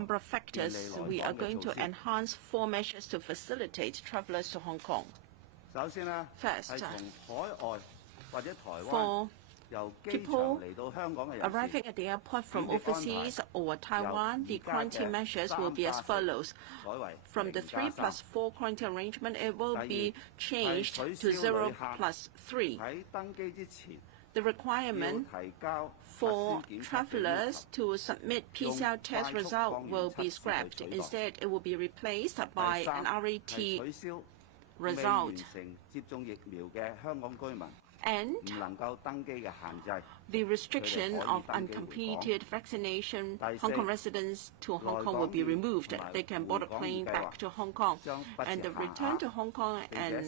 number of factors. We are going to enhance 4 measures to facilitate travelers to Hong Kong. First, for people arriving at the airport from overseas or Taiwan, the quarantine measures will be as follows. From the 3+4 quarantine arrangement, it will be changed to 0+3. The requirement for travelers to submit PCR test result will be scrapped. Instead, it will be replaced by an RAT result. And the restriction of uncompleted vaccination Hong Kong residents to Hong Kong will be removed. They can board a plane back to Hong Kong. And the return to Hong Kong and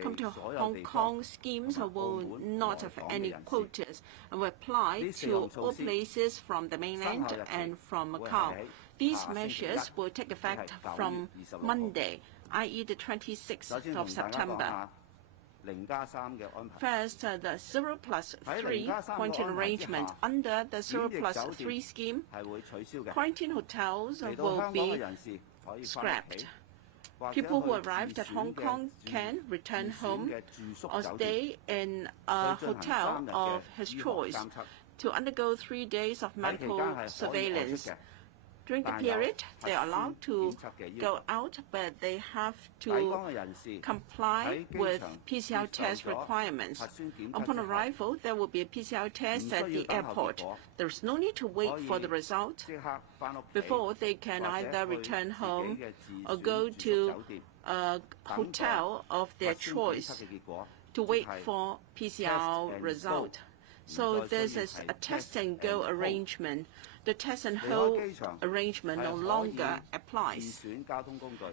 come to Hong Kong schemes will not have any quotas and will apply to all places from the mainland and from Macau. These measures will take effect from Monday, i.e. the 26th of September. First, the 0+3 quarantine arrangement. Under the 0+3 scheme, quarantine hotels will be scrapped. People who arrived at Hong Kong can return home or stay in a hotel of his choice to undergo 3 days of medical surveillance. During the period, they are allowed to go out, but they have to comply with PCR test requirements. Upon arrival, there will be a PCR test at the airport. There is no need to wait for the result. Before, they can either return home or go to a hotel of their choice to wait for PCR result. So this is a test and go arrangement. The test and hold arrangement no longer applies.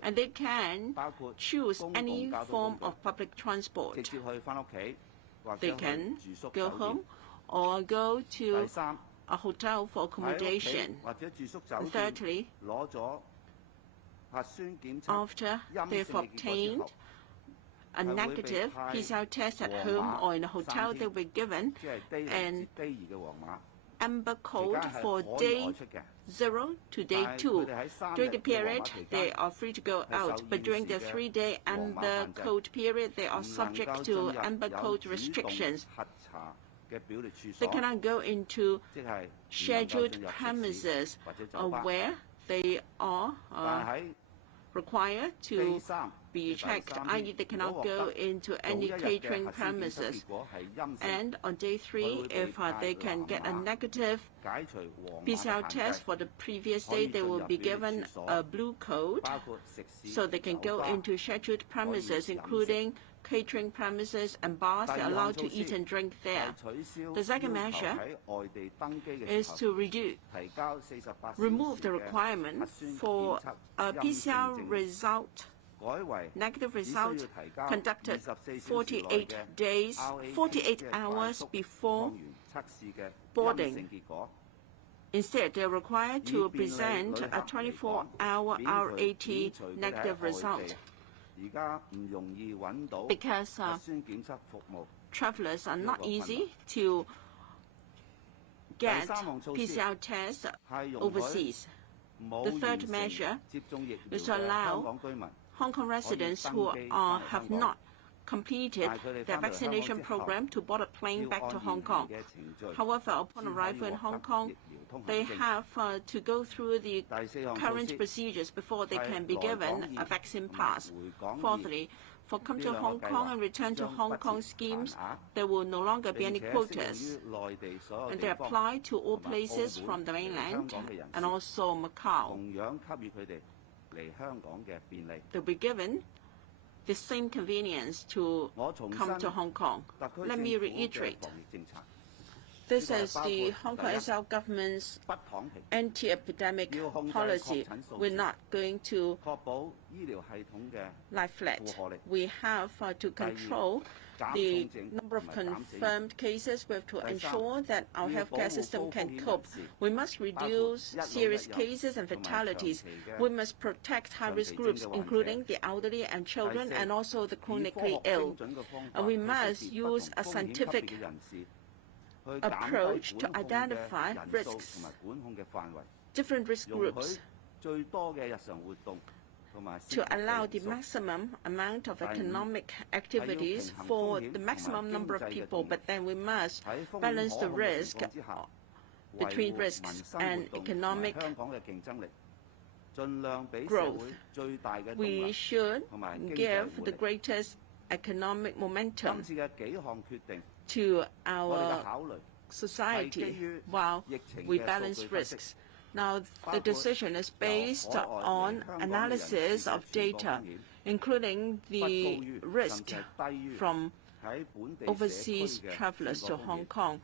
And they can choose any form of public transport. They can go home or go to a hotel for accommodation. And thirdly, after they've obtained a negative PCR test at home or in a hotel, they will be given an amber code for day 0 to day 2. During the period, they are free to go out, but during the 3-day amber code period, they are subject to amber code restrictions. They cannot go into scheduled premises where they are required to be checked, i.e. they cannot go into any catering premises. And on day 3, if they can get a negative PCR test for the previous day, they will be given a blue code so they can go into scheduled premises, including catering premises and bars. They're allowed to eat and drink there. The second measure is to remove the requirement for a PCR result, negative result conducted 48 hours before boarding. Instead, they are required to present a 24-hour RAT negative result. Because travelers are not easy to get PCR tests overseas. The third measure is to allow Hong Kong residents who have not completed their vaccination program to board a plane back to Hong Kong. However, upon arrival in Hong Kong, they have to go through the current procedures before they can be given a vaccine pass. Fourthly, for come to Hong Kong and return to Hong Kong schemes, there will no longer be any quotas, and they apply to all places from the mainland and also Macau. They'll be given the same convenience to come to Hong Kong. Let me reiterate. This is the Hong Kong SL government's anti-epidemic policy. We're not going to lie flat. We have to control the number of confirmed cases. We have to ensure that our healthcare system can cope. We must reduce serious cases and fatalities. We must protect high-risk groups, including the elderly and children, and also the chronically ill. And we must use a scientific approach to identify risks different risk groups to allow the maximum amount of economic activities for the maximum number of people, but then we must balance the risk between risks and economic growth. We should give the greatest economic momentum to our society while we balance risks. Now, the decision is based on analysis of data, including the risk from overseas travelers to Hong Kong.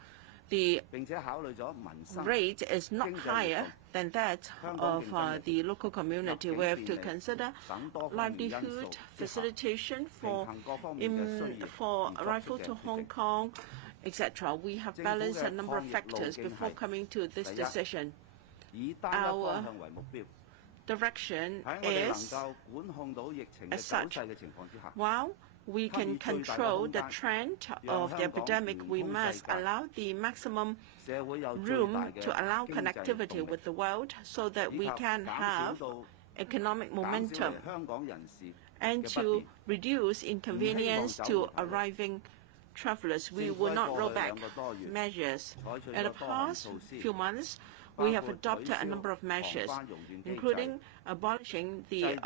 The rate is not higher than that of the local community. We have to consider livelihood, facilitation for arrival to Hong Kong, etc. We have balanced a number of factors before coming to this decision. Our direction is as such. While we can control the trend of the epidemic, we must allow the maximum room to allow connectivity with the world so that we can have economic momentum and to reduce inconvenience to arriving travelers. We will not roll back measures. In the past few months, we have adopted a number of measures, including abolishing the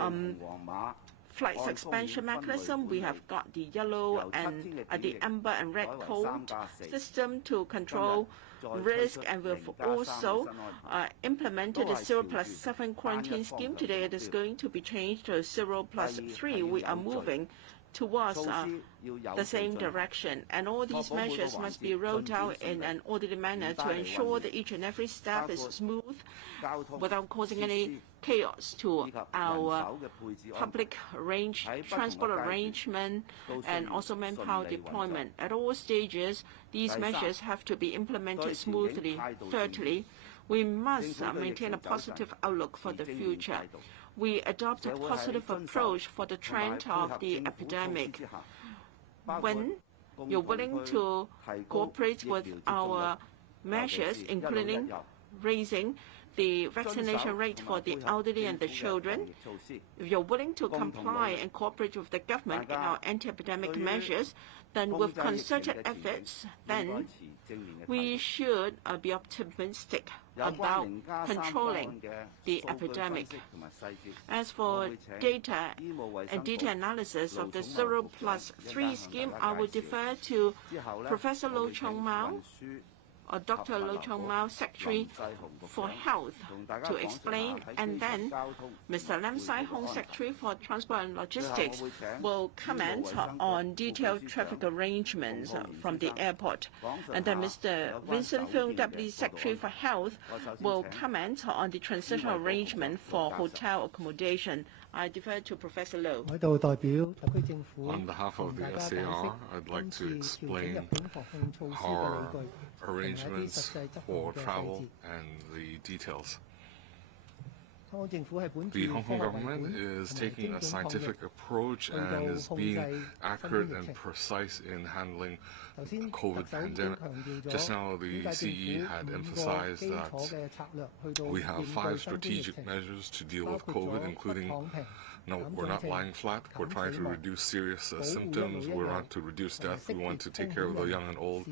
flight suspension mechanism. We have got the yellow and the amber and red code system to control risk, and we've also implemented a 0+7 quarantine scheme. Today it is going to be changed to 0+3. We are moving towards the same direction, and all these measures must be rolled out in an orderly manner to ensure that each and every step is smooth without causing any chaos to our public transport arrangement and also manpower deployment. At all stages, these measures have to be implemented smoothly. Thirdly, we must maintain a positive outlook for the future. We adopt a positive approach for the trend of the epidemic. When you're willing to cooperate with our measures, including raising the vaccination rate for the elderly and the children, if you're willing to comply and cooperate with the government in our anti-epidemic measures, then with concerted efforts, then we should be optimistic about controlling the epidemic. As for data and data analysis of the 0+3 scheme, I will defer to Professor Lo Chung Mau, or Dr. Lo Chung Mau, Secretary for Health, to explain, and then Mr. Lam Sai Hong, Secretary for Transport and Logistics, will comment on detailed traffic arrangements from the airport. And then Mr. Vincent Fung, Deputy Secretary for Health, will comment on the transitional arrangement for hotel accommodation. I defer to Professor Lo. On behalf of the SAR, I'd like to explain our arrangements for travel and the details. The Hong Kong government is taking a scientific approach and is being accurate and precise in handling the COVID pandemic. Just now, the CE had emphasized that we have 5 strategic measures to deal with COVID, including no, we're not lying flat. We're trying to reduce serious symptoms. We want to reduce death. We want to take care of the young and old.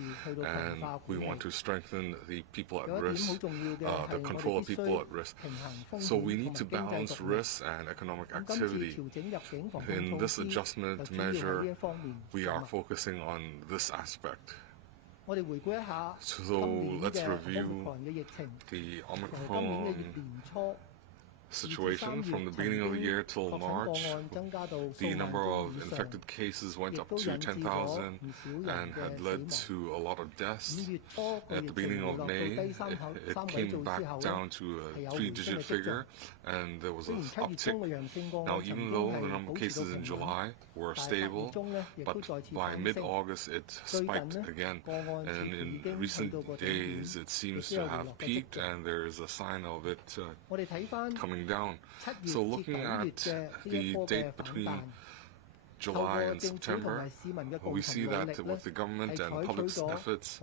And we want to strengthen the people at risk, the control of people at risk. So we need to balance risk and economic activity. In this adjustment measure, we are focusing on this aspect. So let's review the Omicron situation. From the beginning of the year till March, the number of infected cases went up to 10,000 and had led to a lot of deaths. At the beginning of May, it came back down to a 3-digit figure, and there was an uptick. Now, even though the number of cases in July were stable, but by mid-August it spiked again, and in recent days it seems to have peaked, and there is a sign of it coming down. So looking at the date between July and September, we see that with the government and public's efforts,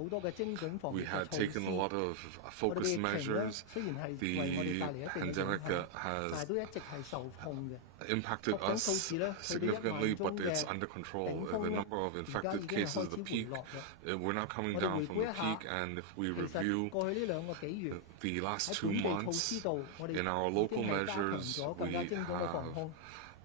we had taken a lot of focused measures. The pandemic has impacted us significantly, but it's under control. The number of infected cases, the peak, we're now coming down from the peak, and if we review the last 2 months, in our local measures, we have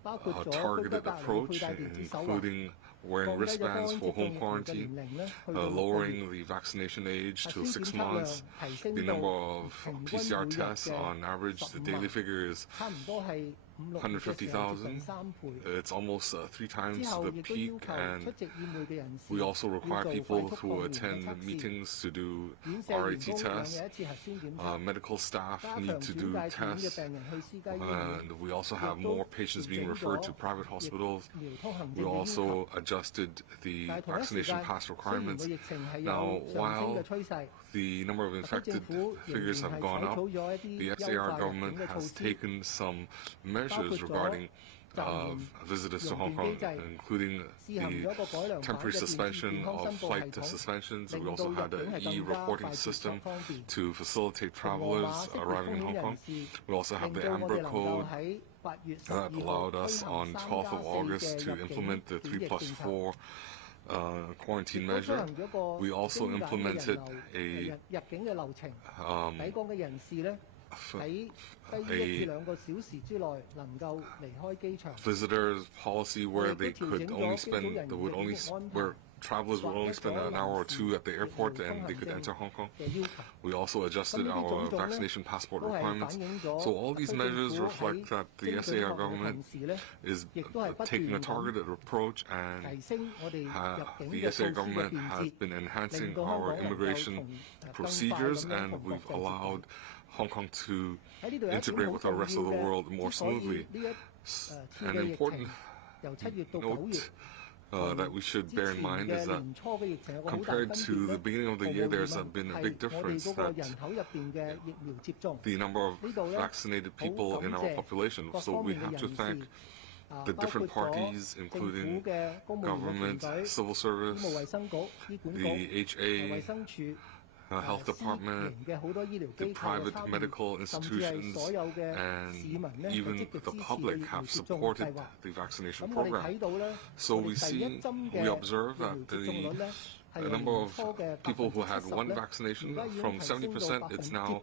a targeted approach, including wearing wristbands for home quarantine, lowering the vaccination age to 6 months, the number of PCR tests, on average, the daily figure is 150,000. It's almost 3 times the peak, and we also require people who attend meetings to do RAT tests. Medical staff need to do tests, and we also have more patients being referred to private hospitals. We also adjusted the vaccination pass requirements. Now, while the number of infected figures have gone up, the SAR government has taken some measures regarding visitors to Hong Kong, including the temporary suspension of flight suspensions. We also had an e-reporting system to facilitate travelers arriving in Hong Kong. We also have the Amber Code that allowed us on 12th of August to implement the 3+4 quarantine measure. We also implemented a visitors policy where they could only spend, where travelers would only spend an hour or 2 at the airport and they could enter Hong Kong. We also adjusted our vaccination passport requirements. So all these measures reflect that the SAR government is taking a targeted approach, and the SAR government has been enhancing our immigration procedures, and we've allowed Hong Kong to integrate with the rest of the world more smoothly. An important note that we should bear in mind is that compared to the beginning of the year, there's been a big difference that the number of vaccinated people in our population. So we have to thank the different parties, including government, civil service, the HA, health department, the private medical institutions, and even the public have supported the vaccination program. So we observe that the number of people who had 1 vaccination, from 70%, it's now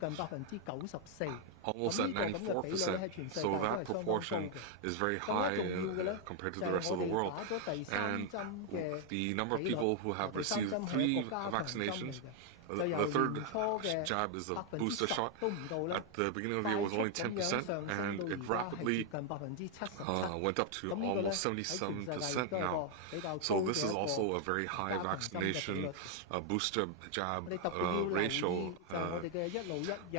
almost at 94%. So that proportion is very high compared to the rest of the world. And the number of people who have received 3 vaccinations, the third jab is a booster shot. At the beginning of the year, it was only 10%, and it rapidly went up to almost 77% now. So this is also a very high vaccination booster jab ratio.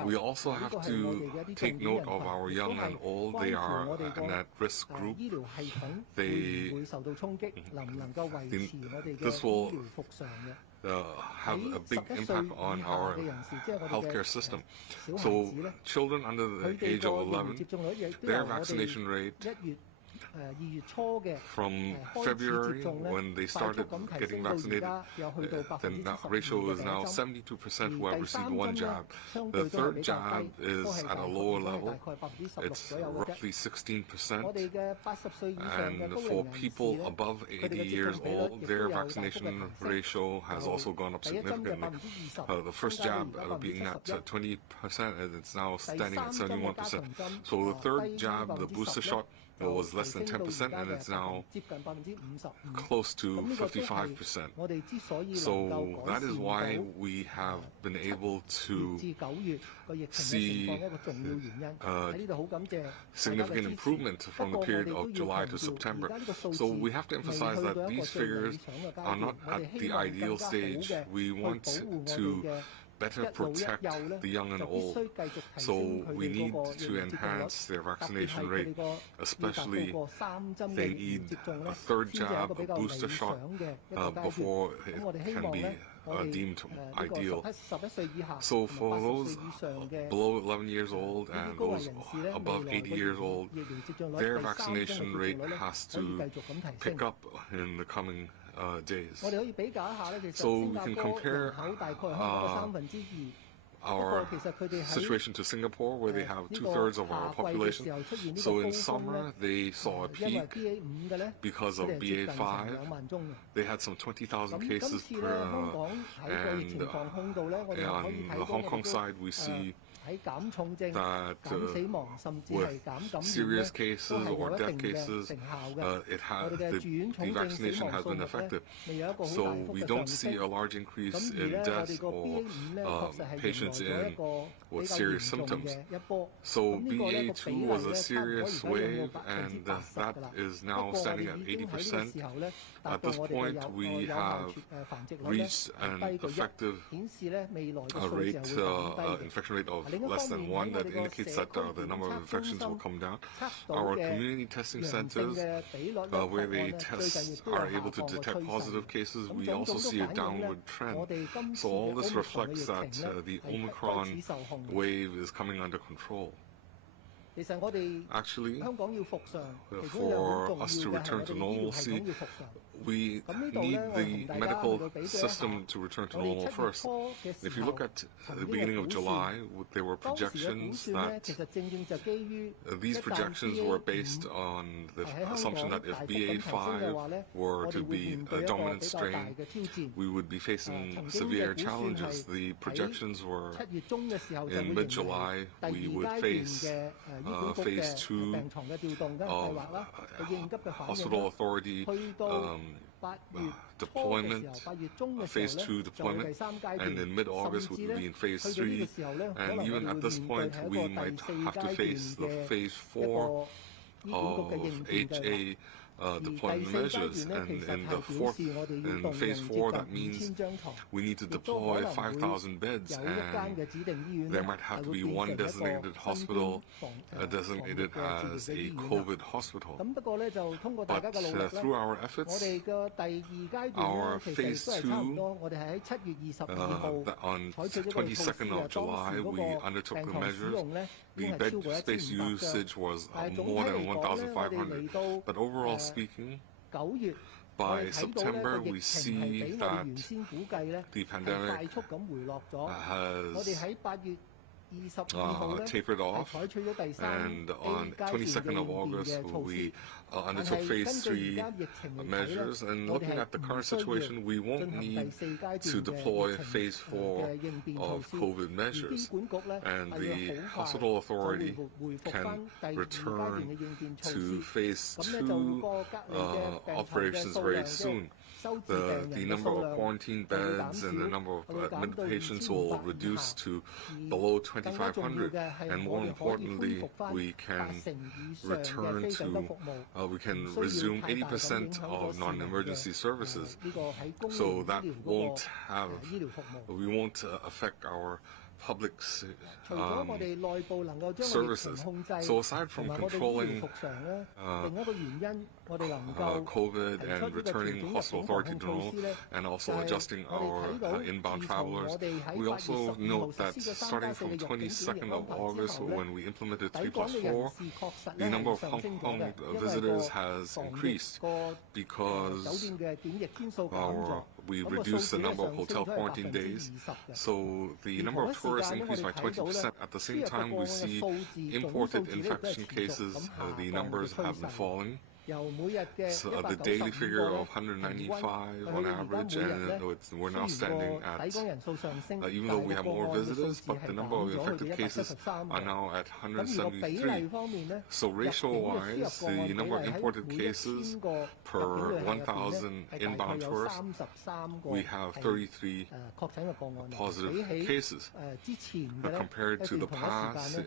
We also have to take note of our young and old. They are an at-risk group. This will have a big impact on our healthcare system. So children under the age of 11, their vaccination rate from February, when they started getting vaccinated, the ratio is now 72% who have received 1 jab. The third jab is at a lower level. It's roughly 16%. And for people above 80 years old, their vaccination ratio has also gone up significantly. The first jab being at 20%, and it's now standing at 71%. So the third jab, the booster shot, was less than 10%, and it's now close to 55%. So that is why we have been able to see significant improvement from the period of July to September. So we have to emphasize that these figures are not at the ideal stage. We want to better protect the young and old. So we need to enhance their vaccination rate, especially they need a third jab, a booster shot, before it can be deemed ideal. So for those below 11 years old and those above 80 years old, their vaccination rate has to pick up in the coming days. So we can compare our situation to Singapore, where they have 2/3 of our population. So in summer, they saw a peak because of BA.5. They had some 20,000 cases per, and on the Hong Kong side, we see that with serious cases or death cases, the vaccination has been effective. So we don't see a large increase in deaths or patients in with serious symptoms. So BA.2 was a serious wave, and that is now standing at 80%. At this point, we have reached an effective infection rate of less than 1. That indicates that the number of infections will come down. Our community testing centers, where they are able to detect positive cases, we also see a downward trend. So all this reflects that the Omicron wave is coming under control. Actually, for us to return to normalcy, we need the medical system to return to normal first. If you look at the beginning of July, there were projections that these projections were based on the assumption that if BA.5 were to be a dominant strain, we would be facing severe challenges. The projections were in mid-July we would face phase 2 of hospital authority deployment, phase 2 deployment, and in mid-August we would be in phase 3, and even at this point we might have to face the phase 4 of HA deployment measures, and in phase 4 that means we need to deploy 5,000 beds, and there might have to be one designated hospital designated as a COVID hospital. But through our efforts, our phase 2, on 22nd of July, we undertook the measures. The bed space usage was more than 1,500, but overall speaking, by September we see that the pandemic has tapered off, and on 22nd of August we undertook phase 3 measures, and looking at the current situation, we won't need to deploy phase 4 of COVID measures, and the hospital authority can return to phase 2 operations very soon. The number of quarantine beds and the number of admitted patients will reduce to below 2,500, and more importantly, we can resume 80% of non-emergency services. So that we won't affect our public services. So aside from controlling COVID and returning hospital authority to normal, and also adjusting our inbound travelers, we also note that starting from 22nd of August, when we implemented 3+4, the number of Hong Kong visitors has increased because we reduced the number of hotel quarantine days. So the number of tourists increased by 20%. At the same time, we see imported infection cases, the numbers have been falling. So the daily figure of 195 on average, and we're now standing at, even though we have more visitors, but the number of infected cases are now at 173. So ratio-wise, the number of imported cases per 1,000 inbound tourists, we have 33 positive cases. But compared to the past,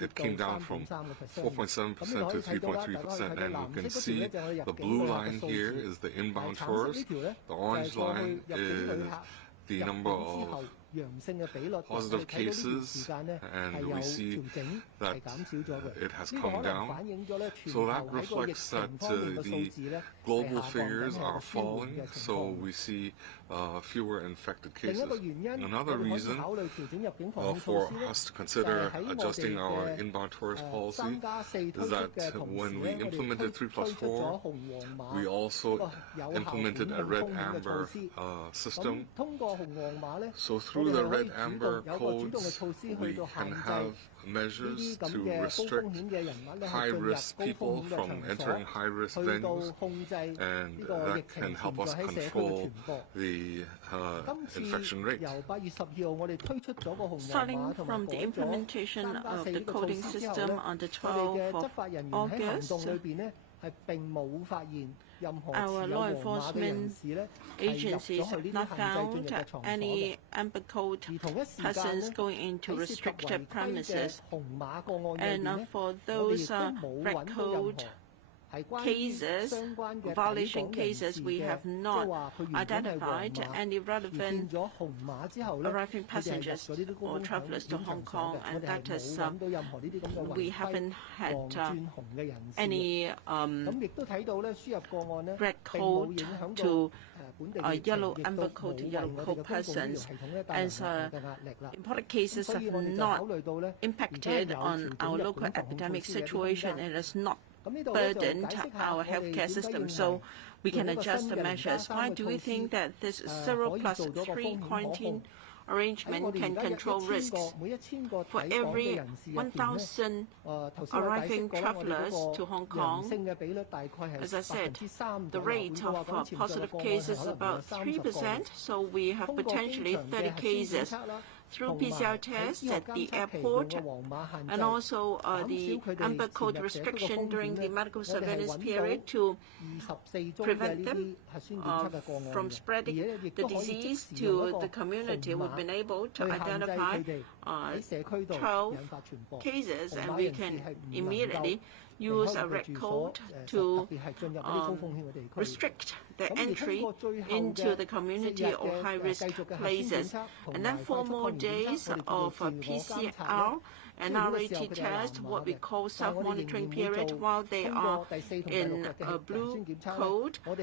it came down from 4.7% to 3.3%, and you can see the blue line here is the inbound tourists. The orange line is the number of positive cases, and we see that it has come down. So that reflects that the global figures are falling, so we see fewer infected cases. Another reason for us to consider adjusting our inbound tourist policy is that when we implemented 3+4, we also implemented a red-amber system. So through the red-amber codes, we can have measures to restrict high-risk people from entering high-risk venues, and that can help us control the infection rate. Starting from the implementation of the coding system on the 12th of August, our law enforcement agencies have not found any amber code persons going into restricted premises. And for those red code cases, violation cases, we have not identified any relevant arriving passengers or travelers to Hong Kong, and that is, we haven't had any red code to yellow amber code to yellow code persons, as imported cases have not impacted on our local epidemic situation, and has not burdened our healthcare system, so we can adjust the measures. Why do we think that this 0+3 quarantine arrangement can control risks? For every 1,000 arriving travelers to Hong Kong, as I said, the rate of positive cases is about 3%, so we have potentially 30 cases. Through PCR tests at the airport, and also the amber code restriction during the medical surveillance period to prevent them from spreading the disease to the community. We've been able to identify 12 cases, and we can immediately use a red code to restrict the entry into the community or high-risk places. And then 4 more days of PCR and RAT test, what we call self-monitoring period, while they are in a blue code for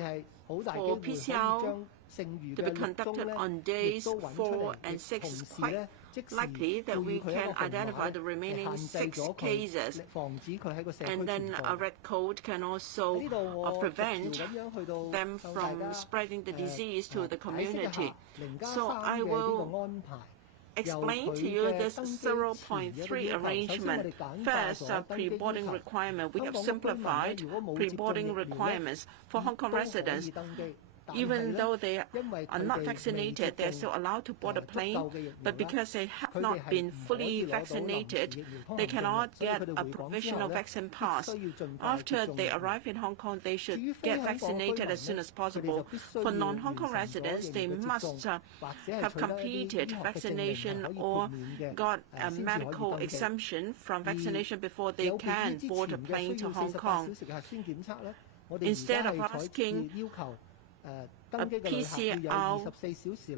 PCR to be conducted on days 4 and 6. It's quite likely that we can identify the remaining 6 cases, and then a red code can also prevent them from spreading the disease to the community. So I will explain to you this 0.3 arrangement. First, pre-boarding requirement. We have simplified pre-boarding requirements for Hong Kong residents. Even though they are not vaccinated, they are still allowed to board a plane, but because they have not been fully vaccinated, they cannot get a provisional vaccine pass. After they arrive in Hong Kong, they should get vaccinated as soon as possible. For non-Hong Kong residents, they must have completed vaccination or got a medical exemption from vaccination before they can board a plane to Hong Kong. Instead of asking a PCR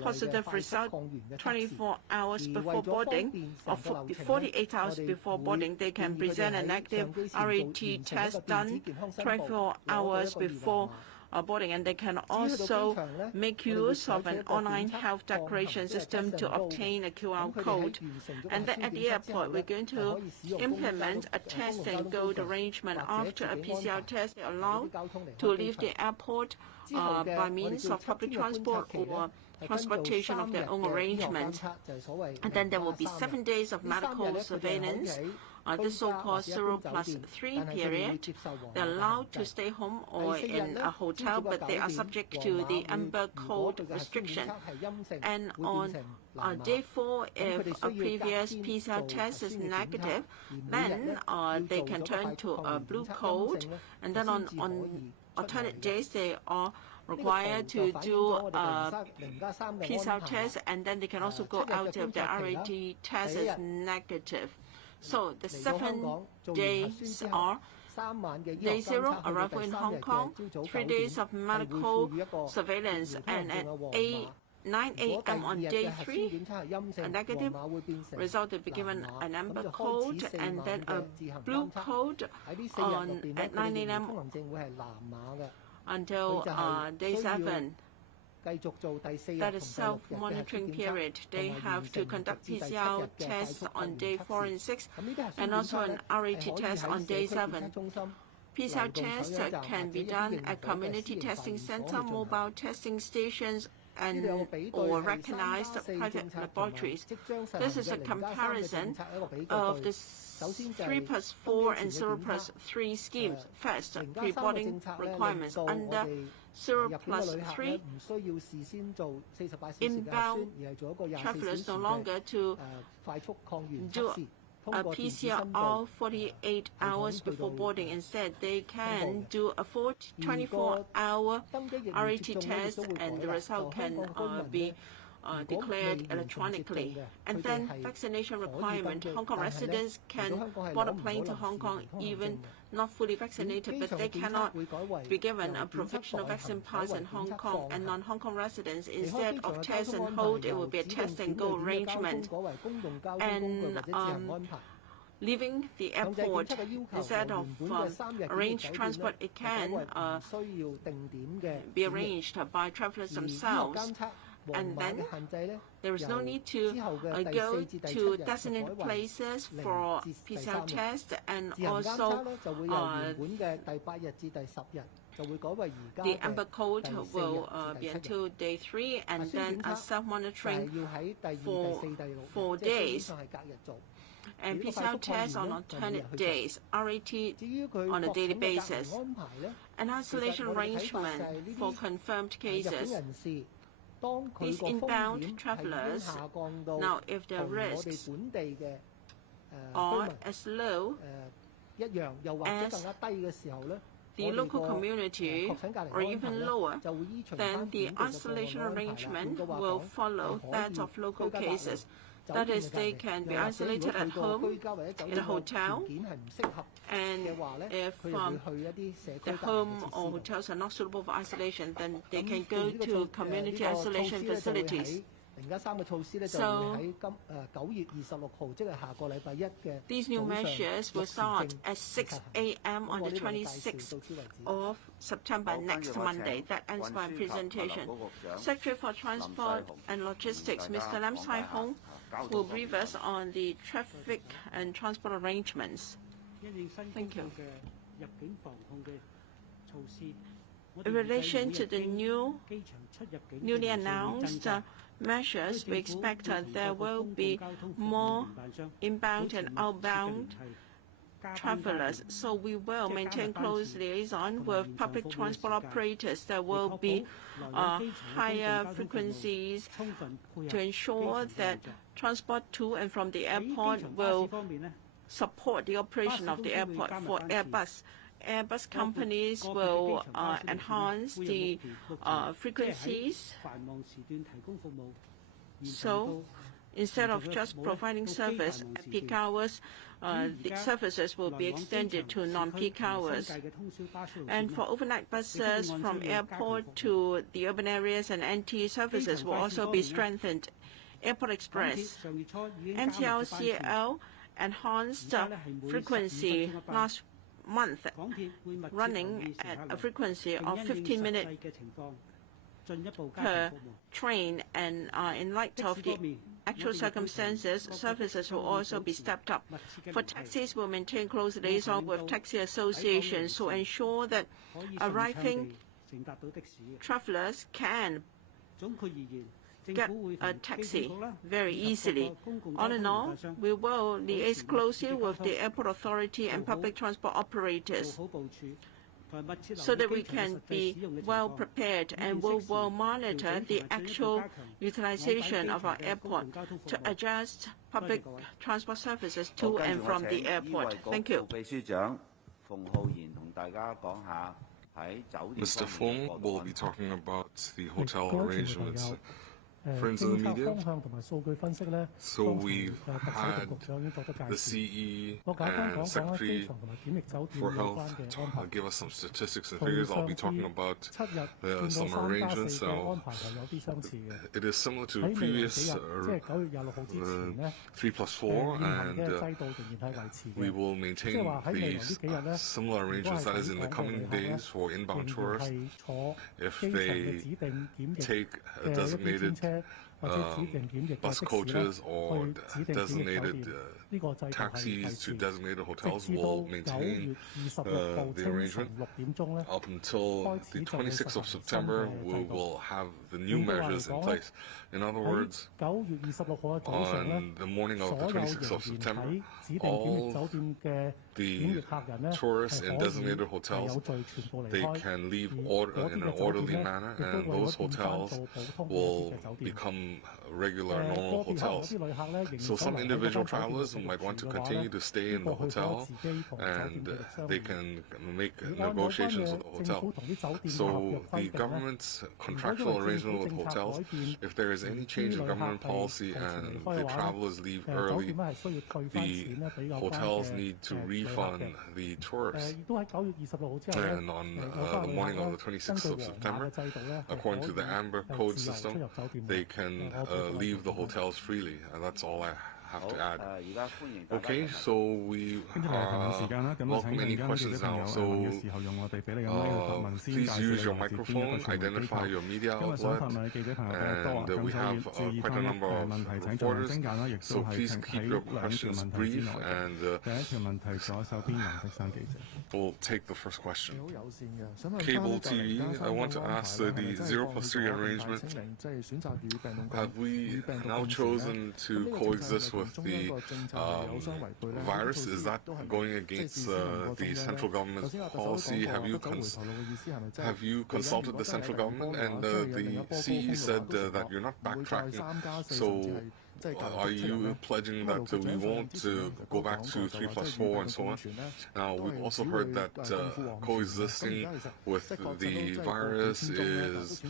positive result 24 hours before boarding or 48 hours before boarding, they can present an active RAT test done 24 hours before boarding, and they can also make use of an online health declaration system to obtain a QR code. And then at the airport, we're going to implement a test and go arrangement. After a PCR test, they're allowed to leave the airport by means of public transport or transportation of their own arrangement. And then there will be 7 days of medical surveillance, the so-called 0+3 period. They're allowed to stay home or in a hotel, but they are subject to the amber code restriction. And on day 4, if a previous PCR test is negative, then they can turn to a blue code. And then on alternate days, they are required to do a PCR test, and then they can also go out if the RAT test is negative. So the 7 days are day 0, arrival in Hong Kong, 3 days of medical surveillance, and an 9 a.m. on day 3, a negative result will be given an amber code and then a blue code at 9 a.m. until day 7. That is self-monitoring period. They have to conduct PCR tests on day 4 and 6, and also an RAT test on day 7. PCR tests can be done at community testing center, mobile testing stations, or recognized private laboratories. This is a comparison of the 3+4 and 0+3 schemes. First, pre-boarding requirements under 0+3, inbound travelers no longer to do a PCR 48 hours before boarding. Instead, they can do a 24-hour RAT test, and the result can be declared electronically. And then vaccination requirement. Hong Kong residents can board a plane to Hong Kong even not fully vaccinated, but they cannot be given a provisional vaccine pass in Hong Kong. And non-Hong Kong residents, instead of test and hold, it will be a test and go arrangement. And leaving the airport, instead of arranged transport, it can be arranged by travelers themselves. And then there is no need to go to designated places for PCR tests, and also the amber code will be until day 3, and then self-monitoring for 4 days. And PCR tests on alternate days, RAT on a daily basis. An isolation arrangement for confirmed cases. These inbound travelers, now if the risks are as low as the local community or even lower, then the isolation arrangement will follow that of local cases. That is, they can be isolated at home, in a hotel, and if the home or hotels are not suitable for isolation, then they can go to community isolation facilities. So these new measures will start at 6 a.m. on the 26th of September, next Monday. That ends my presentation. Secretary for Transport and Logistics, Mr. Lam Sai-hung, will brief us on the traffic and transport arrangements. Thank you. In relation to the newly announced measures, we expect there will be more inbound and outbound travelers. So we will maintain close liaison with public transport operators. There will be higher frequencies to ensure that transport to and from the airport will support the operation of the airport. For Airbus companies will enhance the frequencies. So instead of just providing service at peak hours, the services will be extended to non-peak hours. And for overnight buses from airport to the urban areas and NT services will also be strengthened. Airport Express, NTLCL enhanced frequency last month, running at a frequency of 15 minutes per train, and in light of the actual circumstances, services will also be stepped up. For taxis, we'll maintain close liaison with taxi associations to ensure that arriving travelers can get a taxi very easily. All in all, we will liaise closely with the airport authority and public transport operators so that we can be well prepared, and we will monitor the actual utilization of our airport to adjust public transport services to and from the airport. Thank you. Mr. Fung will be talking about the hotel arrangements. friends of the media. So we've had the CE and Secretary for Health give us some statistics and figures. I'll be talking about some arrangements. So it is similar to previous 3+4, and we will maintain these similar arrangements. That is, in the coming days for inbound tourists, if they take designated bus coaches or designated taxis to designated hotels, will maintain the arrangement. Up until the 26th of September, we will have the new measures in place. In other words, on the morning of the 26th of September, all the tourists in designated hotels, they can leave in an orderly manner, and those hotels will become regular, normal hotels. So some individual travelers might want to continue to stay in the hotel, and they can make negotiations with the hotel. So the government's contractual arrangement with hotels, if there is any change in government policy and the travelers leave early, the hotels need to refund the tourists. And on the morning of the 26th of September, according to the Amber Code system, they can leave the hotels freely. And that's all I have to add. Okay, so we welcome any questions now. So please use your microphone, identify your media outlet, and we have quite a number of reporters, so please keep your questions brief, and we'll take the first question. Cable TV, I want to ask the 0+3 arrangement, have we now chosen to coexist with the virus? Is that going against the central government's policy? Have you consulted the central government? And the CE said that you're not backtracking. So are you pledging that we won't go back to 3+4 and so on? Now, we've also heard that coexisting with the virus is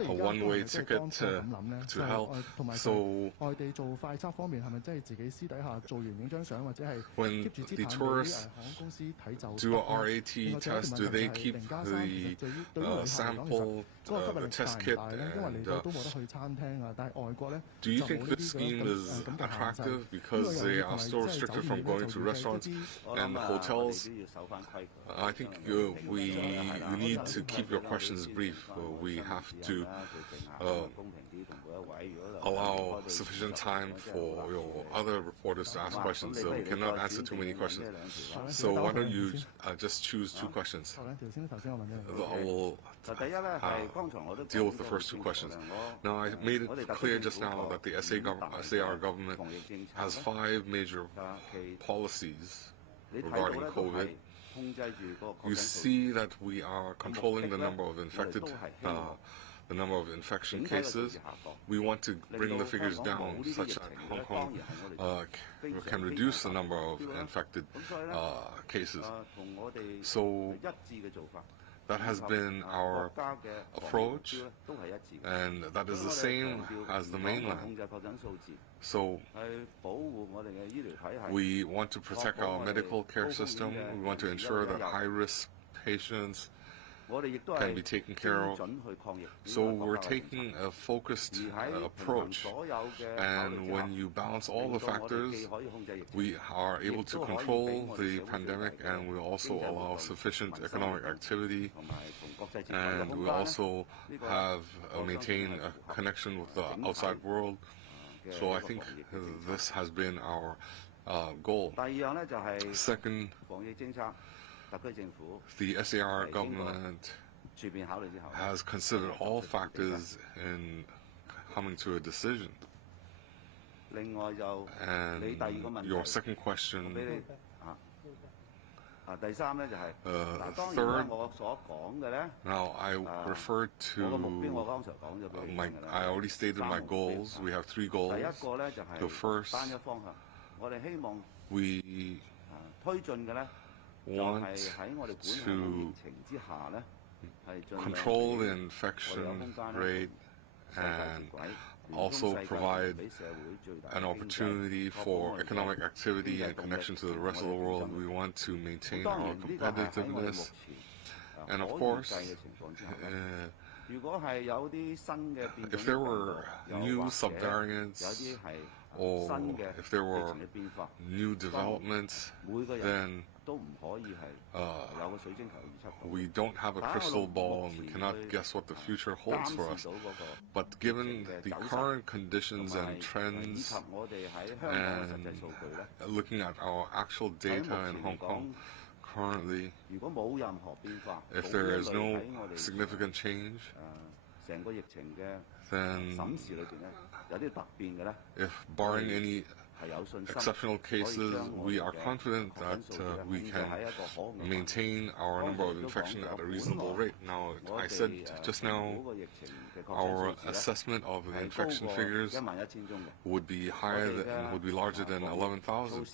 a one-way ticket to hell. So when the tourists do a RAT test, do they keep the sample, the test kit, and do you think this scheme is attractive because they are still restricted from going to restaurants and hotels? I think we need to keep your questions brief. We have to allow sufficient time for your other reporters to ask questions. We cannot answer too many questions. So why don't you just choose two questions? I will deal with the first two questions. Now, I made it clear just now that the SAR government has 5 major policies regarding COVID. You see that we are controlling the number of infected, the number of infection cases. We want to bring the figures down such that Hong Kong can reduce the number of infected cases. So that has been our approach, and that is the same as the mainland. So we want to protect our medical care system. We want to ensure that high-risk patients can be taken care of. So we're taking a focused approach, and when you balance all the factors, we are able to control the pandemic, and we also allow sufficient economic activity, and we also have maintain a connection with the outside world. So I think this has been our goal. Second, the SAR government has considered all factors in coming to a decision. And your second question, third, now I referred to I already stated my goals. We have 3 goals. The first, we want to control the infection rate and also provide an opportunity for economic activity and connection to the rest of the world. We want to maintain our competitiveness. And of course, if there were new subvariants or if there were new developments, then we don't have a crystal ball and we cannot guess what the future holds for us. But given the current conditions and trends and looking at our actual data in Hong Kong currently, if there is no significant change, then if barring any exceptional cases, we are confident that we can maintain our number of infections at a reasonable rate. Now, I said just now, our assessment of the infection figures would be higher than, would be larger than 11,000.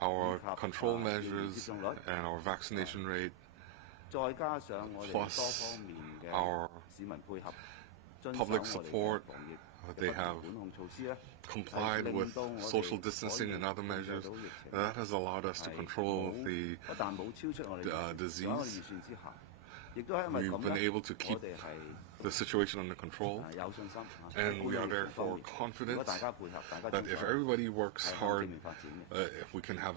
Our control measures and our vaccination rate, plus our public support, they have complied with social distancing and other measures. That has allowed us to control the disease. We've been able to keep the situation under control, and we are therefore confident that if everybody works hard, if we can have a